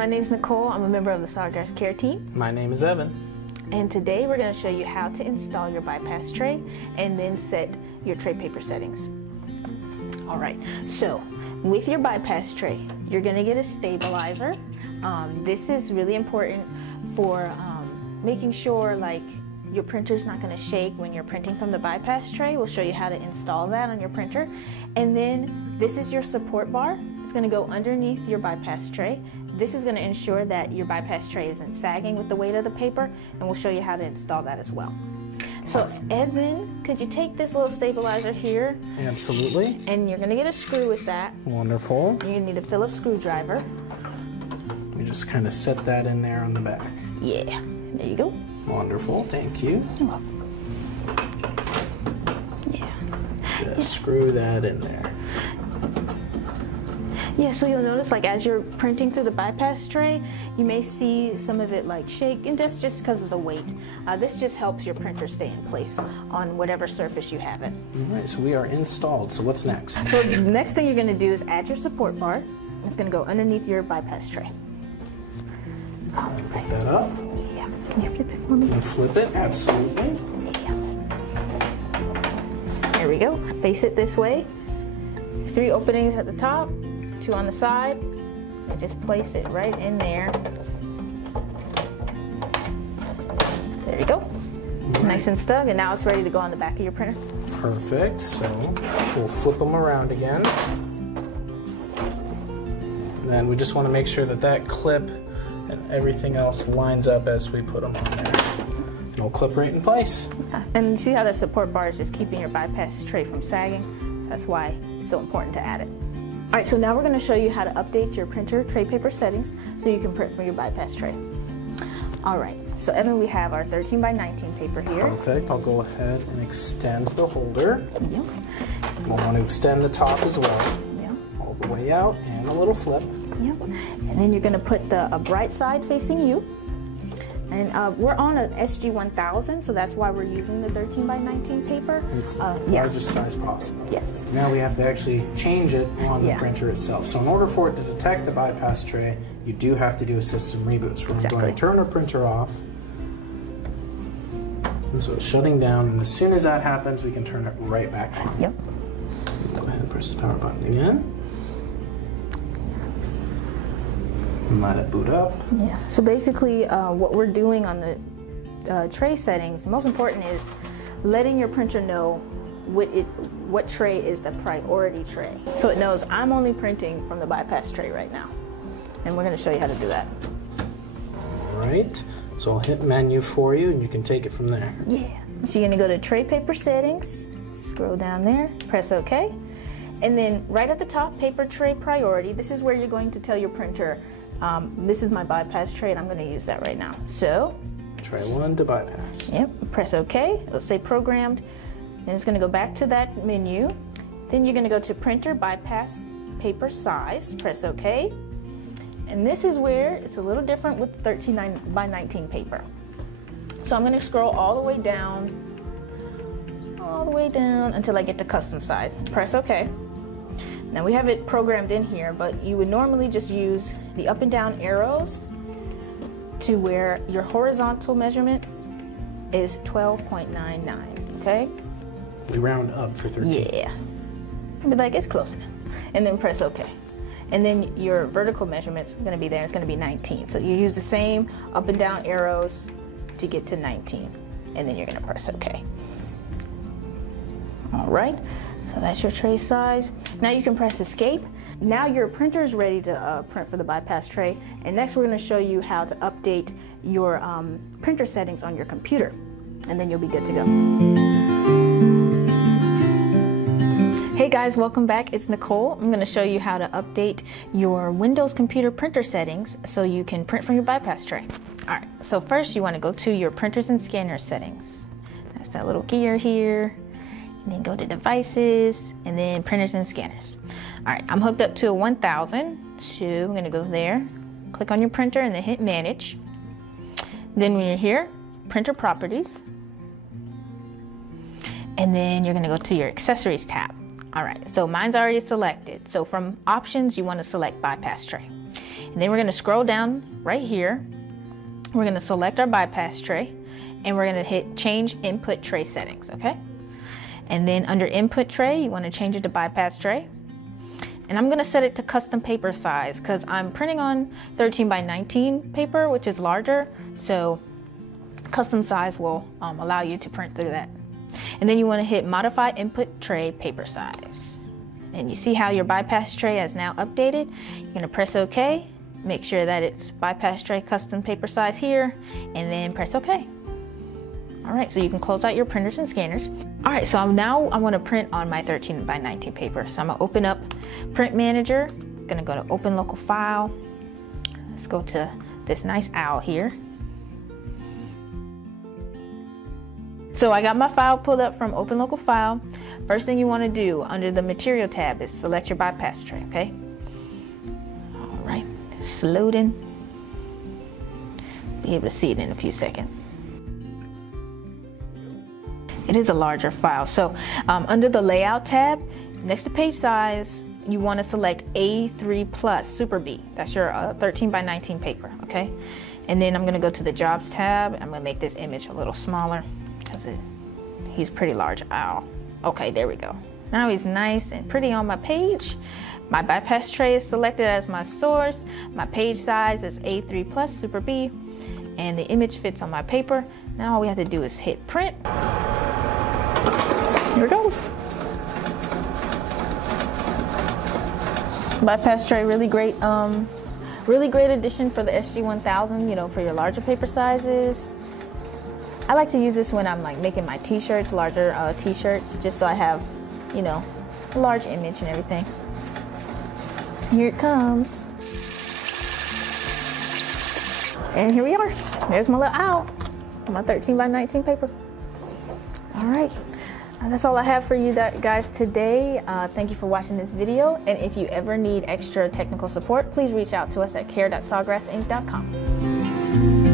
my name is Nicole. I'm a member of the Sawgrass Care Team. My name is Evan. And today we're going to show you how to install your bypass tray and then set your tray paper settings. All right, so with your bypass tray, you're going to get a stabilizer. This is really important for making sure your printer's not going to shake when you're printing from the bypass tray. We'll show you how to install that on your printer. And then this is your support bar. It's going to go underneath your bypass tray. This is going to ensure that your bypass tray isn't sagging with the weight of the paper, and we'll show you how to install that as well. So Edmund, could you take this little stabilizer here? Absolutely. And you're going to get a screw with that. Wonderful. You're going to need a Phillips screwdriver. You just kind of set that in there on the back. Yeah, there you go. Wonderful, thank you. You're welcome. Yeah. Just screw that in there. Yeah, so you'll notice as you're printing through the bypass tray, you may see some of it shake, and that's just because of the weight. This just helps your printer stay in place on whatever surface you have it. All right, so we are installed. So what's next? So the next thing you're going to do is add your support bar. It's going to go underneath your bypass tray. Pick that up. Yeah. Can you flip it for me? And flip it, absolutely. Yeah. There we go. Face it this way. 3 openings at the top, 2 on the side, and just place it right in there. There you go. Right. Nice and snug, and now it's ready to go on the back of your printer. Perfect. So we'll flip them around again. And then we just want to make sure that that clip and everything else lines up as we put them on there. And we'll clip right in place. Yeah. And see how the support bar is just keeping your bypass tray from sagging? So that's why it's so important to add it. All right, so now we're going to show you how to update your printer tray paper settings so you can print from your bypass tray. All right, so Evan, we have our 13 by 19 paper here. Perfect. I'll go ahead and extend the holder. Yep. We'll want to extend the top as well. Yep. All the way out and a little flip. Yep. And then you're going to put the bright side facing you. And we're on an SG 1000, so that's why we're using the 13 by 19 paper. It's the largest size possible. Yes. Now we have to actually change it on the printer itself. So in order for it to detect the bypass tray, you do have to do a system reboot. So we're going to turn our printer off. And so it's shutting down, and as soon as that happens, we can turn it right back on. Yep. Go ahead and press the power button again. And let it boot up. Yeah. So basically, what we're doing on the tray settings, the most important is letting your printer know what tray is the priority tray. So it knows I'm only printing from the bypass tray right now. And we're going to show you how to do that. All right. So I'll hit menu for you, and you can take it from there. Yeah. So you're going to go to tray paper settings, scroll down there, press OK. And then right at the top, paper tray priority, this is where you're going to tell your printer, this is my bypass tray, and I'm going to use that right now. So, tray 1 to bypass. Yep, press OK. It'll say programmed, and it's going to go back to that menu. Then you're going to go to printer bypass paper size, press OK. And this is where it's a little different with 13 by 19 paper. So I'm going to scroll all the way down until I get to custom size. Press OK. Now we have it programmed in here, but you would normally just use the up and down arrows to where your horizontal measurement is 12.99, okay? We round up for 13. Yeah. Be like, it's close enough. And then press OK. And then your vertical measurement's gonna be there, it's gonna be 19. So you use the same up and down arrows to get to 19. And then you're gonna press OK. All right. So that's your tray size. Now you can press escape. Now your printer is ready to print for the bypass tray. And next we're going to show you how to update your printer settings on your computer. And then you'll be good to go. Hey guys, welcome back. It's Nicole. I'm going to show you how to update your Windows computer printer settings so you can print from your bypass tray. All right, so first you want to go to your printers and scanners settings. That's that little gear here. And then go to devices and then printers and scanners. All right, I'm hooked up to a 1000, so I'm gonna go there, click on your printer and then hit manage. Then when you're here, printer properties. And then you're gonna go to your accessories tab. All right, so mine's already selected. So from options, you wanna select bypass tray. And then we're gonna scroll down right here. We're gonna select our bypass tray, and we're gonna hit change input tray settings, okay? And then under input tray, you wanna change it to bypass tray. And I'm gonna set it to custom paper size because I'm printing on 13 by 19 paper, which is larger. So custom size will allow you to print through that. And then you wanna hit modify input tray paper size. And you see how your bypass tray has now updated. You're gonna press OK. Make sure that it's bypass tray custom paper size here, and then press OK. All right, so you can close out your printers and scanners. All right, so now I want to print on my 13 by 19 paper. So I'm gonna open up Print Manager. I'm gonna go to Open Local File. Let's go to this nice owl here. So I got my file pulled up from Open Local File. First thing you want to do under the Material tab is select your bypass tray, okay? All right. It's loading. Be able to see it in a few seconds. It is a larger file. So under the Layout tab, next to page size, you want to select A3 Plus Super B. That's your 13 by 19 paper, okay? And then I'm going to go to the Jobs tab. I'm going to make this image a little smaller because he's pretty large owl. Okay, there we go. Now he's nice and pretty on my page. My bypass tray is selected as my source. My page size is A3 Plus Super B, and the image fits on my paper. Now all we have to do is hit print. Here it goes. Bypass tray, really great addition for the SG-1000, you know, for your larger paper sizes. I like to use this when I'm like making my t-shirts, larger t-shirts, just so I have, you know, a large image and everything. Here it comes. And here we are. There's my little owl, my 13 by 19 paper. All right, that's all I have for you guys today. Thank you for watching this video. And if you ever need extra technical support, please reach out to us at care.sawgrassinc.com.